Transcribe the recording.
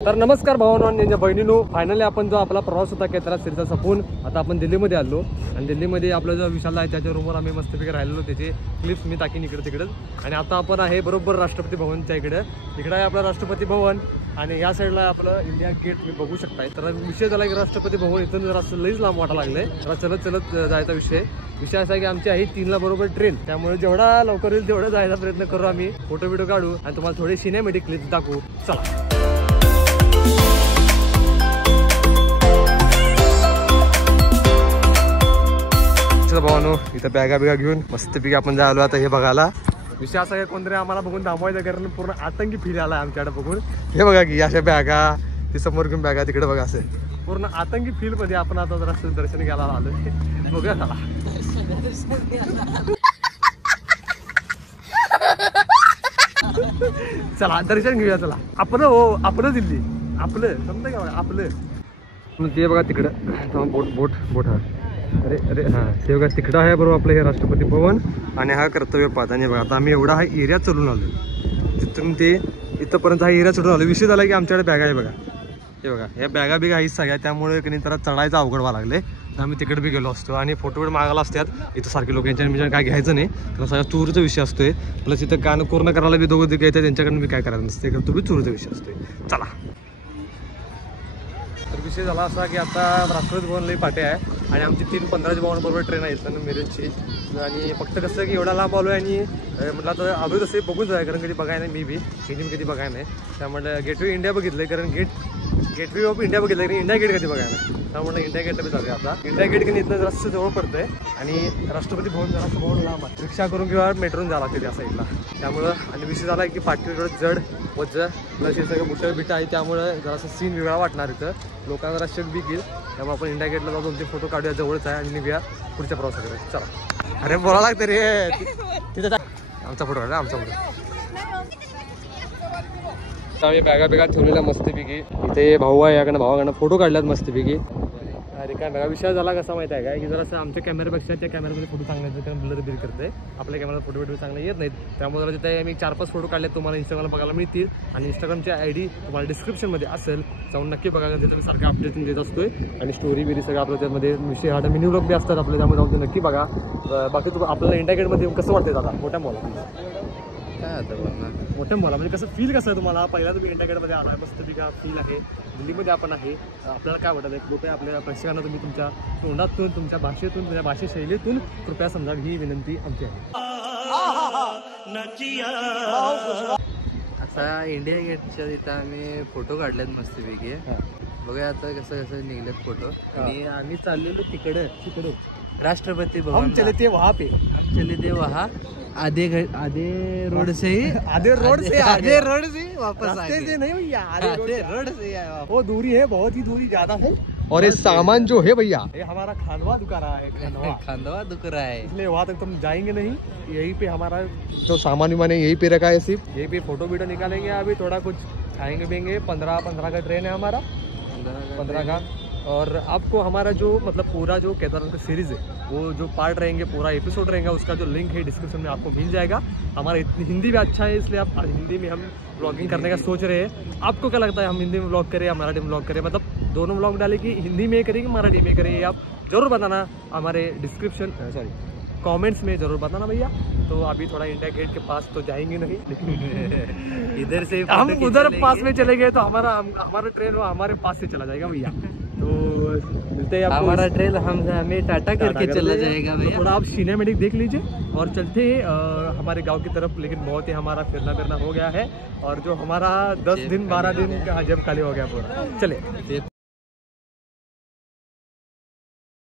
तर नमस्कार भावांनो आणि बहिणींनो, फायनली आपण जो आपला प्रवास होता केतरा सिरचा संपून आता आपण दिल्लीमध्ये आलो आणि दिल्लीमध्ये आपला जो विशाल आहे त्याच्या रूमवर आम्ही मस्तपैकी राहिलेलो, त्याचे क्लिप्स मी टाकीन इकडे तिकडेच। आणि आता आपण आहे बरोबर राष्ट्रपती भवनच्या इकडे आहे आपला राष्ट्रपती भवन आणि या साईडला आपलं इंडिया गेट मी बघू शकताय। तर विषय झाला की राष्ट्रपती भवन इथून जरा लईच लांब वाटा लागलंय, जरा चलत चलत जायचा विषय असा आहे की आमची आहे 3ला बरोबर ट्रेन, त्यामुळे जेवढा लवकर येईल तेवढा जायचा प्रयत्न करू आम्ही, फोटो व्हिडिओ काढू आणि तुम्हाला थोडी सिनेमॅटिक क्लिप्स दाखवू। चला भावानो, इथं बॅगा घेऊन मस्तपैकी आपण जायलो आता हे बघायला। विषय असा आहे कोणतरी आम्हाला बघून थांबवायचं कारण पूर्ण आतंकी फील आला आमच्याकडे बघून। हे बघा की अशा बॅगा, ते समोर घेऊन बॅगा तिकडे बघा, असे पूर्ण आतंकी फील मध्ये आपण आता जरा दर्शन घ्यायला आलो। बघूया चला दर्शन घेऊया। चला आपलं दिल्ली आपलं समजा का आपलं ते बघा तिकडं बोट हा अरे हां ते बघा तिकडं आहे बरोबर आपलं हे राष्ट्रपती भवन आणि हा कर्तव्य पाथ। आणि बघा आता आम्ही एवढा हा एरिया चढून आलो, तिथून ते इथंपर्यंत हा एरिया चढून आलो। विषय झाला की आमच्याकडे बॅगा आहे बघा, हे बघा ह्या बॅगा आहेत सगळ्या, त्यामुळे की नाही जरा चढायचं अवघड व्हायला लागले, तर आम्ही तिकडे बी गेलो असतो आणि फोटो मागायला असतात इथं सारखे लोक, यांच्या म्हणजे काय घ्यायचं नाही, त्याला सगळ्या चोरीचा विषय असतोय, प्लस इथं कान पूर्ण करायला बी दोघं घ्यायचं, त्यांच्याकडून मी काय करायचं नसते, तो बी चोरीचा विषय असतोय। चला तर विषय झाला असा की आता राष्ट्रपती भवन लई पाटे आहे आणि आमची 3:15 बरोबर ट्रेन आहे इथं मिरजची। आणि फक्त कसं की एवढा लांब आलो आहे आणि म्हटलं तर आलो तसे बघून जाय, कारण कधी बघाय नाही मी कधी बघाय नाही, त्यामुळे गेटवे इंडिया बघितलं, कारण गेटवे ऑफ इंडिया बघितलं, कारण इंडिया गेट कधी बघायला नाही, त्यामुळे इंडिया गेटला बी जाऊया आता। इंडिया गेट कधी इथं जरासं जवळ पडतंय आणि राष्ट्रपती भवन जरासं भवन लांब आहे, रिक्षा करून किंवा मेट्रोन जावं लागते त्या साईडला, त्यामुळं। आणि विषय झाला की पाठीवर जड वज्ज प्लस हे सगळं बुटं बिटं आहे, त्यामुळे जरासं सीन वेगळा वाटणार इथं, लोकांना जरा शक बी घेईल, त्यामुळे आपण इंडिया गेटला जाऊन 2-3 फोटो काढूया, जवळच आहे, आणि निघूया पुढच्या प्रवासाकडे। चला अरे बोला लागते रे तिथं आमचा फोटो काढा, आमचा फोटो आम्ही बॅगा ठेवलेल्या मस्तपैकी, इथे भाऊ आहे याकडनं, भावाकडनं फोटो काढल्यात मस्तपैकी। अरे काय बघा विषय झाला कसा माहिती आहे काय की जरासं आमच्या कॅमेऱ्यापेक्षा त्या कॅमेऱ्यामध्ये फोटो चांगले येतात, कारण ब्लर बिल करते, आपल्या कॅमेऱ्यात फोटो व्हिडिओ चांगले येत नाहीत, त्यामुळे जरा तिथे आम्ही 4-5 फोटो काढले, तुम्हाला इंस्टाग्रामला बघायला मिळतील आणि इंस्टाग्रामची ID तुम्हाला डिस्क्रिप्शनमध्ये असेल, जाऊन नक्की बघा, तिथे मी सारखं अपडेट देत असतोय आणि स्टोरी बिरी सगळं आपलं त्यामध्ये विषय हा मिनी व्लॉग बी असतात आपल्या, त्यामुळे जाऊन ते नक्की बघा। बाकी तुम्हाला आपल्याला इंडिया गेटमध्ये कसं वाटतं दादा मोठ्या मॉलला? काय आता मोठ्या मॉला म्हणजे कसं फील कसं आहे तुम्हाला? पहिला तुम्ही इंडिया गेटमध्ये आला आहे, मस्त का फील आहे, दिल्लीमध्ये आपण आहे, आपल्याला काय वाटत आहे? कृपया आपल्या प्रेक्षकांना तुम्ही तुमच्या तोंडातून, तुमच्या भाषेतून, तुमच्या भाषेशैलीतून कृपया समजावी, ही विनंती आमची आहे। आता इंडिया गेटच्या तिथं आम्ही फोटो काढलेत मस्तपैकी, बघूया आता कसं निघलेत फोटो। आणि आम्ही चाललेलो तिकडे राष्ट्रपती भवन, हम चले थे वहाँ पे, आधे रोड से वापस आए थे, नहीं भैया आधे रोड से आए वापस। वो दूरी है, बहुत ही दूरी ज्यादा है, और ये सामान जो है भैया ये हमारा खानवा दुख रहा है, खानवा दुख रहा है, इसलिए वहाँ तक तुम जाएंगे नहीं, यहीं पे हमारा जो सामान विमान है यहीं पे रखा है, सिर्फ यहीं पे फोटो वीडियो निकालेंगे, अभी थोड़ा कुछ खाएंगे पिएंगे। 15 का ट्रेन है हमारा, 15 का। और आपको हमारा जो मतलब पूरा जो केदारनाथ का सीरीज़ है, वो जो पार्ट रहेंगे, पूरा एपिसोड रहेगा, उसका जो लिंक है डिस्क्रिप्शन में आपको मिल जाएगा। हमारा हिंदी भी अच्छा है, इसलिए आप हिंदी में हम ब्लॉगिंग करने का सोच रहे हैं। आपको क्या लगता है, हम हिंदी में ब्लॉग करें या मराठी में ब्लॉग करें, मतलब दोनों ब्लॉग डालें कि हिंदी में करें कि मराठी में करें, आप ज़रूर बताना हमारे कमेंट्स में ज़रूर बताना भैया। तो अभी थोड़ा इंडिया गेट के पास तो जाएंगे नहीं, लेकिन इधर से हम उधर पास में चले गए तो हमारा ट्रेन वो हमारे पास से चला जाएगा भैया। तो मिलते हैं, हमारा ट्रेन हमें टाटा करके चला जाएगा भैया। थोड़ा आप सिनेमैटिक देख लीजिए और चलते हैं हमारे गांव की तरफ। लेकिन बहुत ही हमारा फिरना हो गया है, और जो हमारा 10 दिन 12 दिन का जब खाली हो गया पूरा। चले।